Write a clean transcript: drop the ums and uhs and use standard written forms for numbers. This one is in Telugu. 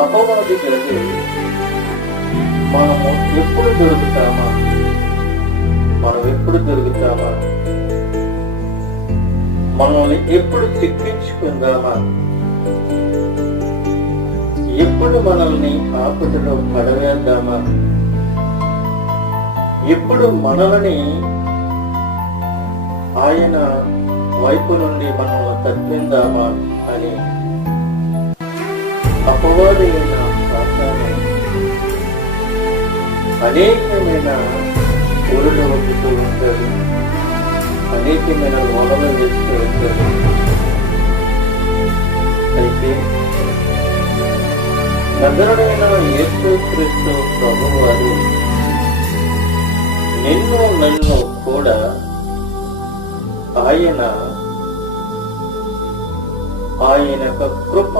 అపవాది గది మనము ఎప్పుడు దొరుకుతామా? మనం ఎప్పుడు దొరుకుతామా? మనల్ని ఎప్పుడు చిక్కించుకుందామా? ఎప్పుడు మనల్ని ఆపదలో పడవేద్దామా? ఎప్పుడు మనల్ని ఆయన వైపు నుండి మనల్ని తప్పిందామా అని అపవాది అయిన సాతాను అనేకమైన ఊరులు వండుతూ ఉంటాడు, అనేకమైన వలలు వేస్తూ ఉంటాడు. అయితే నజరుడైన యేసుక్రీస్తు ప్రభువారు నన్ను కూడా ఆయన యొక్క కృప